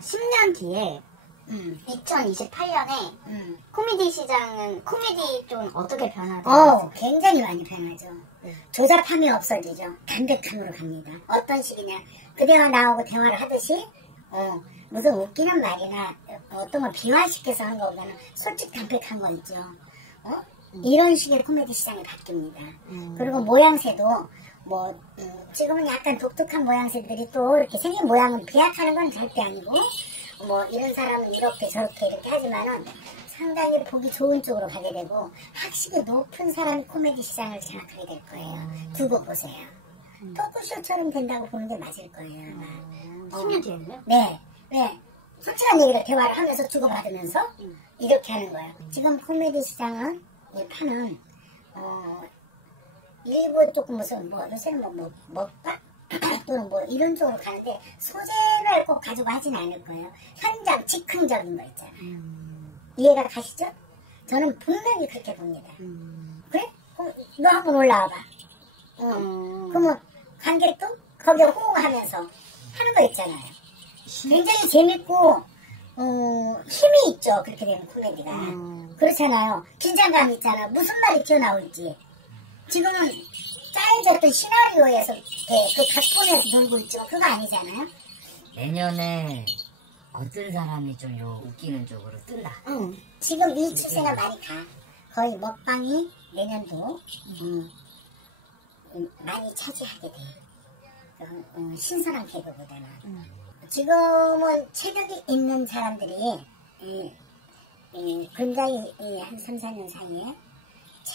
하반기에 음. 2028년에 음. 코미디 시장은 코미디 쪽은 어떻게 변하죠? 어, 굉장히 많이 변하죠. 조잡함이 없어지죠. 담백함으로 갑니다. 어떤 식이냐. 그대와 나하고 대화를 하듯이, 어, 무슨 웃기는 말이나 어떤 걸 비화시켜서 하는 것보다는 솔직 담백한 거 있죠. 어? 이런 식의 코미디 시장이 바뀝니다. 음. 그리고 모양새도, 뭐, 음, 지금은 약간 독특한 모양새들이 또 이렇게 생긴 모양은 비약하는 건 절대 아니고, 뭐, 이런 사람은 이렇게 저렇게 이렇게 하지만은 상당히 보기 좋은 쪽으로 가게 되고, 학식이 높은 사람이 코미디 시장을 장악하게 될 거예요. 두고 보세요. 토크쇼처럼 된다고 보는 게 맞을 거예요, 아마. 음, 10년 뒤에는요? 네. 왜? 솔직한 얘기를 대화를 하면서 주고받으면서 이렇게 하는 거예요. 지금 코미디 시장은, 이 판은, 어, 일부 조금 무슨, 뭐, 요새는 뭐, 뭐 먹방? 또는 뭐, 이런 쪽으로 가는데, 소재를 꼭 가지고 하진 않을 거예요. 현장, 즉흥적인 거 있잖아요. 이해가 가시죠? 저는 분명히 그렇게 봅니다. 그래? 그럼 너 한번 올라와봐. 응. 음. 그러면 관객도 거기에 호응하면서 하는 거 있잖아요. 굉장히 재밌고 어, 힘이 있죠. 그렇게 되는 코미디가. 음. 그렇잖아요. 긴장감 있잖아. 무슨 말이 튀어나올지. 지금은 짜여졌던 시나리오에서 그 각본에서 놀고 있지만 그거 아니잖아요. 내년에 어떤 사람이 좀 요 웃기는 쪽으로 뜬다. 응. 지금 이 추세가 많이 가. 거의 먹방이 내년도 음, 음, 많이 차지하게 돼. 어, 어, 신선한 개그보다는. 지금은 체격이 있는 사람들이 이, 이, 굉장히 이, 한 3, 4년 사이에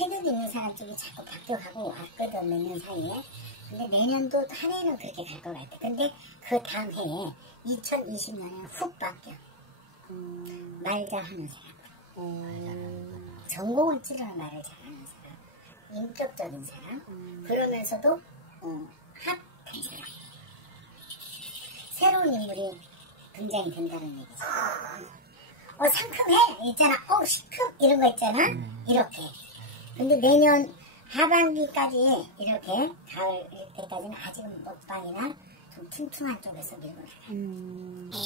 있는 사람 쪽이 자꾸 바뀌어가고 왔거든 몇 년 사이에. 근데 내년도 한 해는 그렇게 갈 것 같아. 근데 그 다음 해에 2020년에 훅 바뀌어. 음, 말 잘 하는 사람. 전공을 찌르는 말을 잘하는 사람. 인격적인 사람. 그러면서도 어, 핫한 사람. 새로운 인물이 등장이 된다는 얘기죠. 어, 상큼해? 있잖아. 어, 시큼? 이런 거 있잖아. 이렇게. 근데 내년 하반기까지 이렇게 가을 때까지는 아직은 먹방이나 좀 퉁퉁한 쪽에서 밀고 나가요. 음. 어,